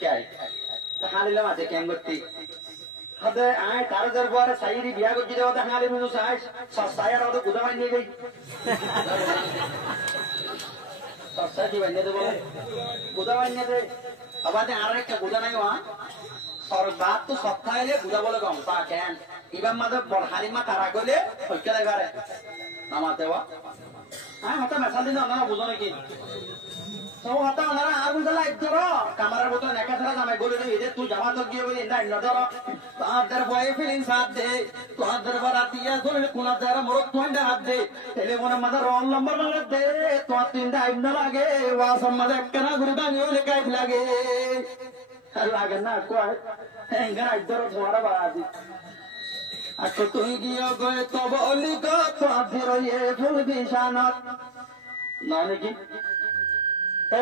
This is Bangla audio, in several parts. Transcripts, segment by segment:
কে হালিলে মাঝে কেন করতি হাতে আয় তার পরে সাইরি বিয়া করছি দেওয়া হালি মিনু চাই সাইয়ার ওদের গুদা বানিয়ে গই সস্তা কি বানিয়ে দেবো গুদা বানিয়ে দে আবার আর একটা গুদা নাই ওয়া সরবাত তো সপ্তাহে গুদা বলে কম পা কেন ইবার মাঝে হালিমা তারা করলে হইকে দেবারে নামা দেওয়া হ্যাঁ হতে মেশাল দিন আপনারা বুঝো নাকি সব হতা ওনারা আর বুঝলা একদর কামারের বোতল একা ছাড়া জামাই গলে দেবে যে তুই জামা তো গিয়ে বলি না ধর তাদের বয়ে ফিলিং সাথ দে তাদের বারাতিয়া ধরে কোনাদের মোরক তোন্ডা হাত দে টেলিফোনের মাঝে রং নম্বর লাগে দে তোর তিনটা আইন লাগে ওয়াসম মাঝে একখানা ঘুরে ভাঙিও লেখাই লাগে লাগে না কয় হ্যাঁ একদর তোমার বাড়ি আচ্ছা তুই গিয়ে গয়ে তব অলি গাছের ফুল বিছানাত না নাকি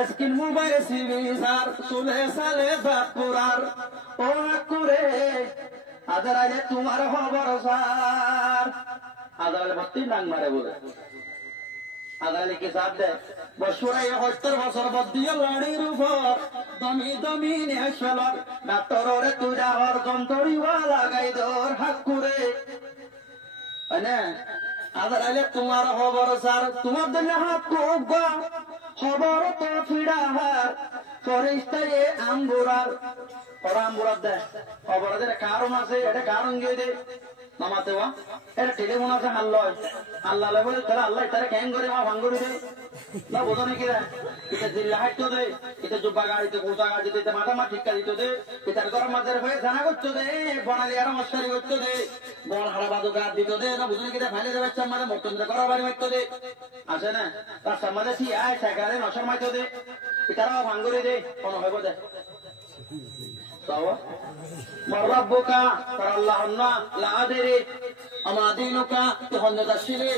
স্কিন মোবাইল সিবিসার চুলে সালে জাপুরার ও করে আদরালে তোমার খবর সার আদরালে ভর্তি নাং মারে বলে আদরালে কি সাথ দেয় বছরাই 70 বছর বদিয়ে লাড়ির উপর দমি দমি নেশালর ডাক্তারে তুই যাওয়ার যন্ত্রীওয়া লাগাই দর হাক করে আদরালে তোমার খবর সার তোমার দিলে হাত কোগা খবর তো ফিরাহার ফরিস্তায়ে আম্বুরার ওরা আম্বুরার দেয় খবর আছে কারণ আছে এটা কারণ গিয়ে দে নামাতে বা এটা টেলিফোন আছে আল্লাহ বলে তারা আল্লাহ তারা ক্যাং করে মা ভাঙ্গুরি দে না বোঝো নাকি রে এটা জিল্লা হাইতো দে এটা জুব্বা গাড়িতে কোচা গাড়িতে দিতে মাথা মা ঠিকা দিত দে এটার গরম মাঝের হয়ে জানা করতো দে বনালি আর মশারি করতো দে বন হারা বাদু গাছ দিত দে না বুঝো নাকি ফাইলে দেবে মানে মতন্দ্র করা বাড়ি মারতো দে আছে না তার সামনে সি আয় সাইকেলে নশর মাইতো দে এটারাও ভাঙ্গুরি দে কোন হইব দে মরব্বুকা তার আল্লাহ না লা আদরি আমা দিনুকা তহন্ন দাসিলে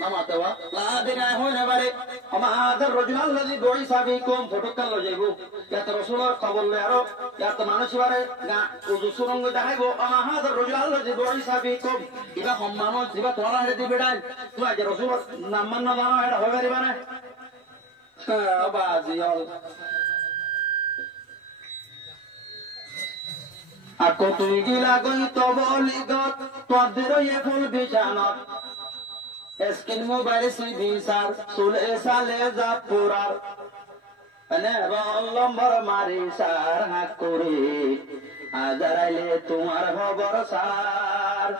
নামাতে ওয়া লা আদরি হয় না বারে আমা আদার রাজুল আল্লাযী বুইসা বিকুম ফটোকাল লজাইবো ইয়াত রাসূলের খবর লয় আরো ইয়াত মানুষ বারে না ওযু সুরঙ্গ দেখাইবো আমা আদার রাজুল আল্লাযী বুইসা বিকুম ইবা সম্মান দিবা তোরা হে দিবে ডাল তুই আজ রাসূলের নাম মান না জানো এটা হবে পারিবা না বাজিয়াল আকো তুই গিলা গই তো বলি গত তোদের এ ফুল বিছানাত স্কিন মোবাইল সিবিসার সুলে সালে জাপুরার নম্বর মারি সার হাক করে আজারাইলে তোমার খবর সার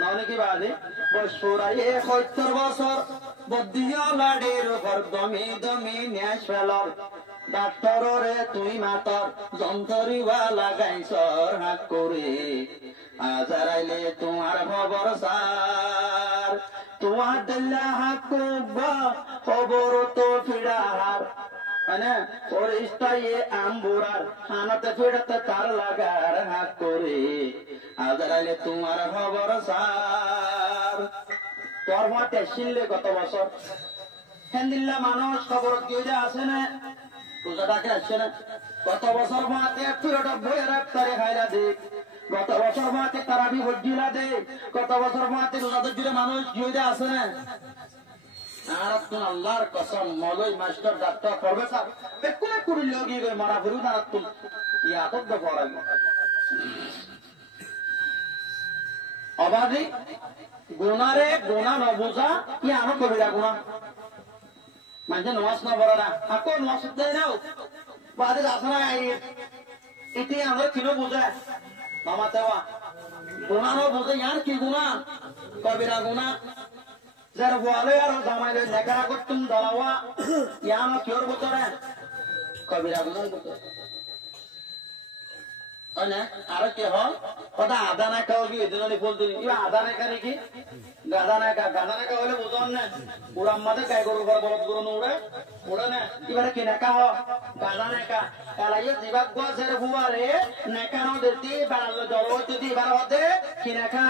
নাকি বাদে বছরাই 70 বছর বদিয়া লাড়ির উপর দমি দমি ন্যাস ফেলর ডাক্তারে তুই মাতর যন্ত্রীওয়া লাগাইছর হাক করে আজারাইলে তোমার খবর সার তোমার দিল্লা হাক খবর তো ফিরাহার ফরিস্তায়ে আম্বুরার হানাতে ফিরাতে তার লাগার হাক করে আজারাইলে তোমার খবর সার তোর মাঠে শিললে গত বছর হেন্দিল্লা মানুষ খবর কেউ যে আসে না পূজাটাকে আসছে না গত বছর মাঠে ফিরোটা বইয়ের তারে খাইলা দে গত বছর মাঠে তারাবি বজ্জিলা দে গত বছর মাঠে রোজাদের জুড়ে মানুষ কেউ যে আসে না আর তুন আল্লাহর কসম মলই মাস্টার ডাক্তার প্রফেসর বেকুলে কুড়ি লগি গই মারা ভরু না তুন ইয়াতক দে পড়াই অবাধি গুনারে গুনা নবুঝা কি আনো কবিরা গুনা মানে নমাজ না পড়া না আকো নমাজ দেয় নাও বাদে আসনা এটি আমরা কিলো বুঝা মামা দেওয়া গুনা নো বুঝে ইয়ার কি গুনা কবিরা গুনা যার বলে আর জামাইলে নেকারা করতুম দলাওয়া ইয়ানো কিওর বতরে কবিরা গুনা বতরে অনে আর কি হয় কথা আদা না খাও কি এদিনলি বলতেনি ইবা আদা না খানি কি গাদা না হলে বুঝন না পুরাম মাঝে গাই গরু ঘর বলদ গরু উড়ে উড়ে না এবারে কি নেকা হ গাদা নেকা কালাইয়ে জিবাক গোছের বুয়ারে নেকা ন দিতি বাড়ালো জল যদি এবার হতে কি নেকা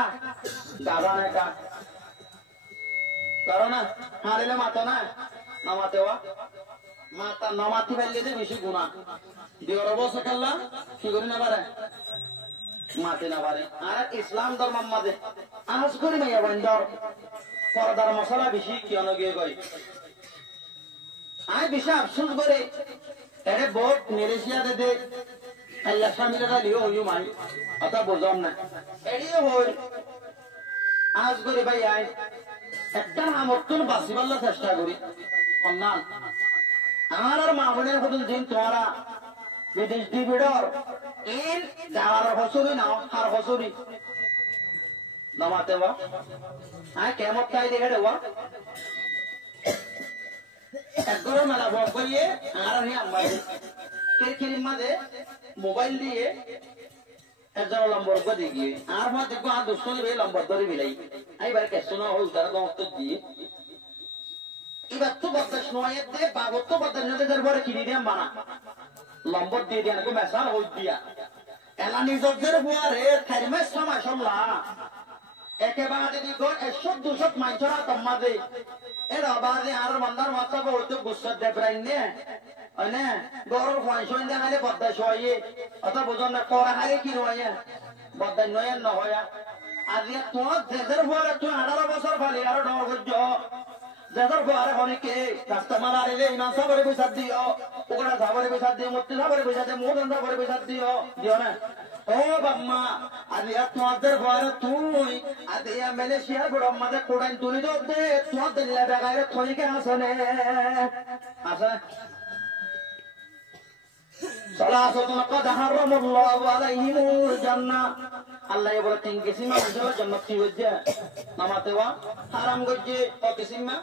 গাদা নেকা কারণ হারিলে মাতো না নামাতে ওয়া মাতা নামাতি ফেললে যে বেশি গুণা দিওর বসে কাল্লা কি করি না পারে মাতে না পারে আর ইসলাম ধর্ম মাঝে আজ করি মাইয়া বন্দর পর্দার মশলা বেশি কিয়নো গিয়ে গই আয় বেশি আফসোস করে এরে বহুত মালয়েশিয়া দে আল্লাহ স্বামীরা লিও হইও মাই অতা বুঝম না এড়িয়ে হই আজ করে ভাই আই একটা আমতন বাঁচিবার চেষ্টা করি সন্ধান আমার আর মা বোনের প্রতি দিন তোমরা বিদেশ ডিভিডর ইন যাওয়ার হসুরি নাও আর হসুরি নামাতে বা হ্যাঁ কেমন তাই দেখে দেওয়া একগর মেলা বক করিয়ে আর আমি আম্মা কিরকিরির মাঝে মোবাইল দিয়ে একজন লম্বর করে দিয়ে আর মা দেখবো আর দুশো নিবে লম্বর ধরে মিলাই এইবার কেসো না হল তারা দমস্ত দিয়ে এবার তো বদাস নয় দে বাবর তো বদাস নদের পরে কিনে দিয়ে বানা লম্বর দিয়ে দিয়ে নাকি মেসাল হই দিয়া এলা নিজের বুয়ারে খাইমে সময় সমলা একেবারে দিগো 100-200 মাইছরা তম্মাদে এরা বাদে আর মন্দার মাথা বলতে গুসর দেবরাইন নে মানে গরর ফাইশন দে খালি বদাস হইয়ে অথা বুঝন না কোরা খালি কি নয় বদাস নয় না হয়া আজি তোমার দেশের বুয়ারে তুই 18 বছর ফালি আর ডর গজ্জ যাদের ঘরে অনেকে কাস্টমার আইলে ইমাম সাহেবের পয়সা দিও ওগড়া সাহেবের পয়সা দিও মুফতি সাহেবের পয়সা দিও মোহন সাহেবের পয়সা দিও না ও বাম্মা আদি তোমাদের ঘরে তুই আদি মালয়েশিয়ার বড় আমাদের কোড়াইন তুলি দে তোমাদের লাগাইরে থইকে আসনে আসে সালাসাতুন قد حرم الله عليهم الجنة আল্লাহ এবার তিন কিসিমা মানুষের জান্নাত কি হইছে নামাতে ওয়া হারাম গজ্জে ও কিসিমা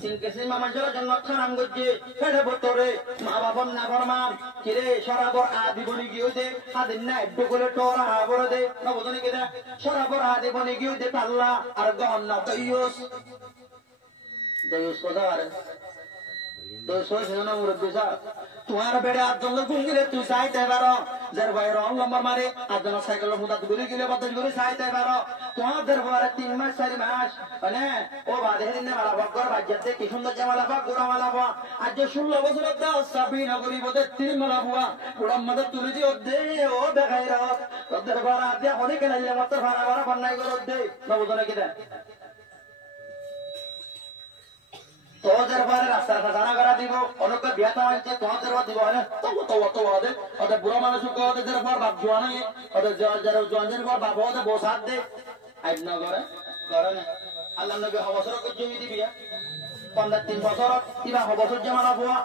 তিন কিসিমা মানুষের জান্নাত হারাম গজ্জে ফেড়ে বতরে মা বাবার না ফরমান কিরে শরাবর আদি বনি গিয়ে দে হাদিন না একটু করে তোরা বড় দে না বুঝনি কিনা শরাবর আদি বনি গিয়ে দে আল্লাহ আর গহন না দইয়স কোথার দইয়স না মুরব্বি সাহেব তোমার বেড়ে আটজন লোক গেলে তুই চাইতে পারো যার ভাই রং নম্বর মারে আটজন সাইকেল মুদাত ঘুরে গেলে বাতাস ঘুরে চাইতে পারো তোমাদের ঘরে 3 মাস 4 মাস মানে ও বাদে দিন মালা বকর বাজ্যাতে কি সুন্দর জামালা বা গুড়া মালা বা আজ 16 বছর দাও সাবি নগরী বদে 3 মালা বুয়া গুড়া মদে তুলি দিও দে ও দেখাইরা তোদের ঘরে আজ অনেক লাইলে মাত্র ভাড়া ভাড়া বান্নাই করো দে না বুঝনে কি দে তোদের ঘরে রাস্তা জানা করা দিব অনেক বিয়াতা হয়েছে তোদের ঘর দিব না তো ওদের ওদের বুড়ো মানুষ ওদের ঘর বাপ জোয়ান ওদের জোয়ানদের ঘর বাপ ওদের বসাত দে আইব না করে না আল্লাহ নবী হবসর জমি দিবি 15 বছর কিবা হবসর জমা না বুয়া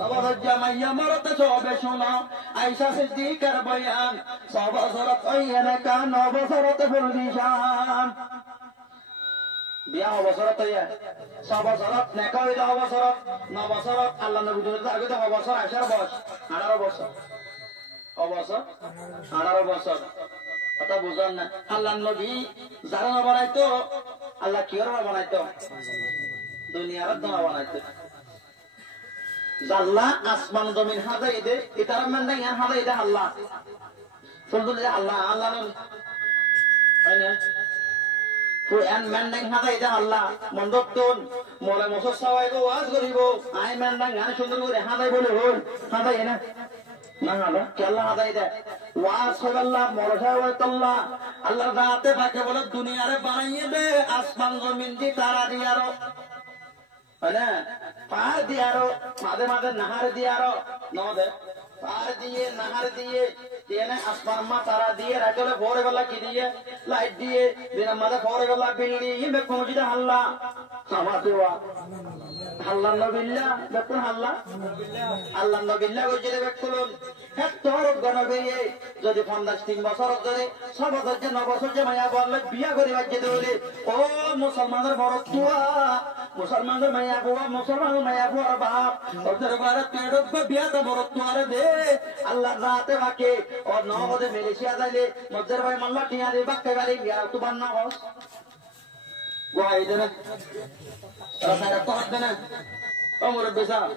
সবসজ্জা মাইয়া মরতে সবে শোনা আয়েশা সিদ্দিকার বয়ান সবসরত ওয়াইনা কান অবসরত ফুরদিশান বিয়া অবসরত হইয়া সবসরত নেকই দা অবসরত নবসরত আল্লাহ নবী দুনিয়াতে আগে তো অবসর আসার বয়স 18 বছর অবসর 18 বছর কথা বুঝান না আল্লাহ নবী যারা না বানাইতো আল্লাহ কি করে বানাইতো দুনিয়ার দোয়া বানাইতো জাল্লা আসমান জমিন হাজাই দে এটার মানে ইয়ান হাজাই দে আল্লাহ ফুলদুল আল্লাহ আল্লাহ আইনা ফুয়ান মান্নাং হাজাই দে আল্লাহ মন্ডপতন মোলে মসর সাওয়াইবো ওয়াজ করিব আই মান্নাং গান সুন্দর করে হাজাই বলে হল হাজাই না না আল্লাহ কি আল্লাহ হাজাই দে ওয়াজ আল্লাহ মোরসা ওয়াতাল্লাহ আল্লাহ রাতে বাকে বলে দুনিয়ারে বানাইয়ে দে আসমান জমিন দি তারা দিয়ারো না পাহাড় দিয়ারো মাঝে মাঝে নাহার দিয়ারো নদে পাহাড় দিয়ে নাহার দিয়ে না আসমান মা তারা দিয়ে রাখলে ভোরে বেলা কি দিয়ে লাইট দিয়ে দিনের মাঝে ভোরে বেলা বিল্ডিং পৌঁছিতে হাল্লা আমার দেওয়া আল্লাহ নবিল্লা দেখুন আল্লাহ নবিল্লা কইছে বেকুলন তোর গণবে যদি 50 বছর ধরে 6 বছর যে 9 বছর যে মায়া বললে বিয়া করে বাজে দেলে ও মুসলমানের বড় তুয়া মুসলমানের মায়া বুয়া মুসলমানের মায়া বুয়া বাপ ওদের ঘরে পেড়ক বিয়া তো বড় তুয়ারে দে আল্লাহ রাতে বাকে ও নগদে মালয়েশিয়া যাইলে মজর ভাই মাল্লা টিয়া দে বাক্কে বাড়ি বিয়া তো বান্না হস ওয়াই দেনা রাসায়না তো হাত দেনা ও মুরব্বি সাহেব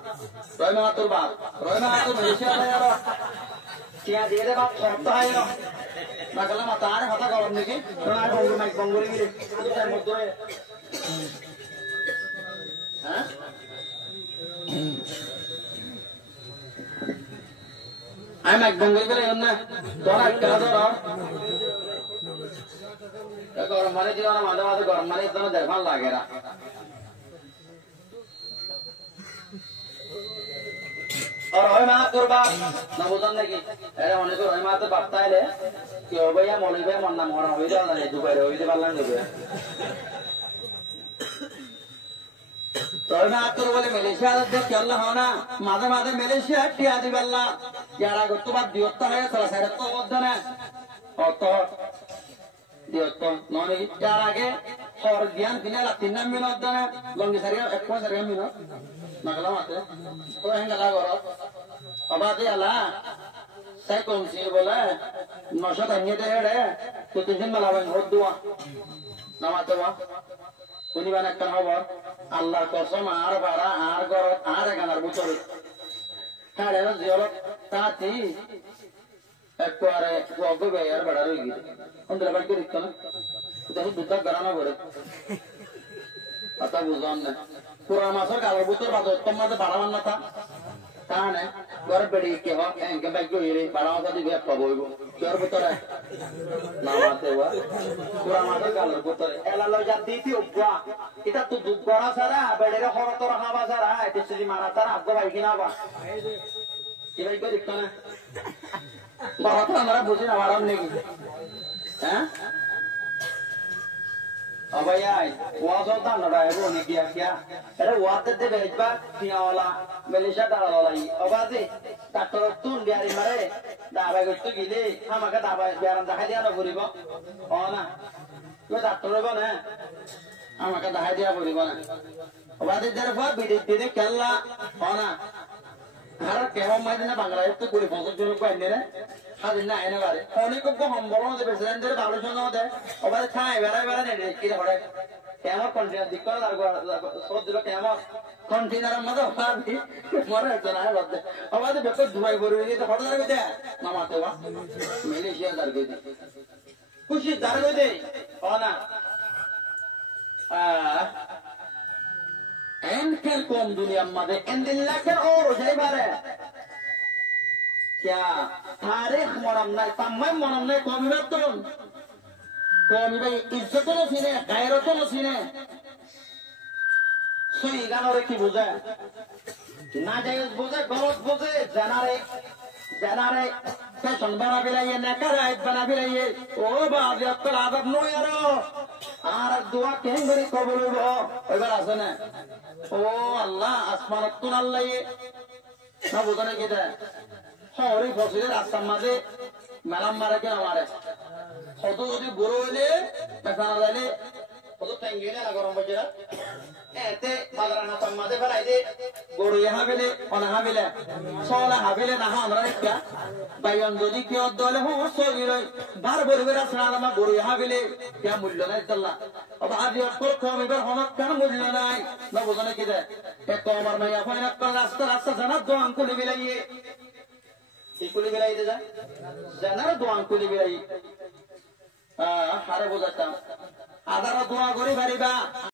রয়মা তোর বাপ রয়মা তো মালয়েশিয়া যাইলো টিয়া দিয়ে দে বাপ সপ্তাহ আইলো বাকলা মাথা আরে হাতা গরম নাকি আর বঙ্গু মাইক বঙ্গুরি গিরে তার মধ্যে হ্যাঁ আমি মাইক বঙ্গুরি গিরে না তোরা কেন ধর গরম মানে জীবন মাঝে মাঝে গরম মানে ইতনা দেখভাল লাগে না और होय मा करबा ना बुझन नाকি এর অনেক হোয় মা তো বাপ তাইলে কি হবে ইয়া মলিবে মন না মরা হই দাও না দুবাই হইতে পারলাম দেবে তোর মা তোর বলে মালয়েশিয়া দেখ আল্লাহ না মাঝে মাঝে মালয়েশিয়া টিয়া দিবাল্লা যারা গত বাদ দিওত্তা হয় সারা সারা তো বদনা অত দিওত্তা ননে যার আগে হর জ্ঞান দিনালা 3 মিনিট দনা লঙ্গি সারিয়া 1 মিনিট নাগলা মাতে তো হেঙ্গলা গর অবাদে আলা সাই কোনসি বলে নশা তানিয়ে দে রে তো তিন মালাবেন হদ দুয়া নামাতে বা উনিবান একটা খবর আল্লাহর কসম আর বাড়া আর গরত আর এখানার বুতরে কারে জিয়রত তাতি একবারে ওগবে আর বাড়া রই গিয়ে অন্তরে বাড়ি করে দিত না তো দুটা গরানা করে কথা বুঝলাম না পুরা মাসের কালার বুতর বাদ তোমাদের বাড়াবার না তা কানে ঘরে বেড়ি কে হয় এনকে বাইক গইরে বাড়াওয়া দিবে পাবইব তোর ভিতরে নামাতে ওয়া পুরা মাসের কালার বুতরে এলালো যা দিতি উগা এটা তো দুগরা সারা বেড়ের হরতর হাবা সারা এটা যদি মারা তার আগ ভাই কিনা বা কি ভাই কই দেখতো না বহুত আমরা বুঝি না বাড়াম নাকি হ্যাঁ अबयाय वाजोता नडायरो ने किया क्या अरे वाते दे भेजबा पियावाला मलेशिया डालालाई अबादे डॉक्टर तुन बियारी मारे दाबा गस्तो गिले हामाका दाबा बियारान दाहाय दिया न भरिब अना यो डॉक्टर बने हामाका दाहाय दिया भरिब ना अबादे दरफा बिदे बिदे केल्ला अना আর কেমন মাইদিনা বাংলায় তো 20-50 জন কো আইনে রে হাদিন না আইনে বারে অনেক কো সম্বরণ দে প্রেসিডেন্টের ভালো শোনা দে ওবারে খায় বেড়ায় বেড়ায় নে কি রে হড়ে কেমন কন্টিনিউ দিক করে আর সব দিল কেমন কন্টিনিউর মধ্যে ভাবি মরে তো না বলতে ওবারে বেক দুবাই বড় হয়ে তো হড় লাগবে দে নামাতে ওয়া মালয়েশিয়া দার গই দে খুশি দার গই দে না एनकेल कौम दुनिया मदे इन दिन लेकर और जाए बारे क्या तारीख मनम नहीं तम्मे मनम नहीं कौमी बेतुन कौमी भाई इज्जत न सीने गैरत न सीने सुई गानो रे की बुझे ना जायज बुझे गलत बुझे जनारे फैशन बना भी रही है नेकर आयत बना भी रही है ओ बात अक्कल आदब नो यारो আর দোয়া কেন করে কবুল হইব এবার আছে না ও আল্লাহ আসমানত তুন আল্লাহ না বুঝানে কেটে হরি ফসলের রাস্তার মাঝে মেলাম মারে কেন মারে কত যদি বড় হইলে পেছানা যাইলে কত ট্যাঙ্গি না গরম বজরা এতে বাজারানা তার মাঝে ফেলাই দে গরু হাবিলে অনা হাবিলে সোলা হাবিলে না আমরা একটা বাইন যদি কি দলে হো সই রই বার বরিবের আসনা গরু হাবিলে কে মূল্য নাই আল্লাহ আদি অকল কমিবার হনক কেন মূল্য নাই না বুঝানে কি দে এক আমার মাইয়া ফাইনা রাস্তা জানা দোয়ান কুলি বিলাইয়ে কি কুলি বিলাই দে জানার দোয়ান কুলি বিলাই হারে বুঝাতাম আদারা দোয়া করে পারিবা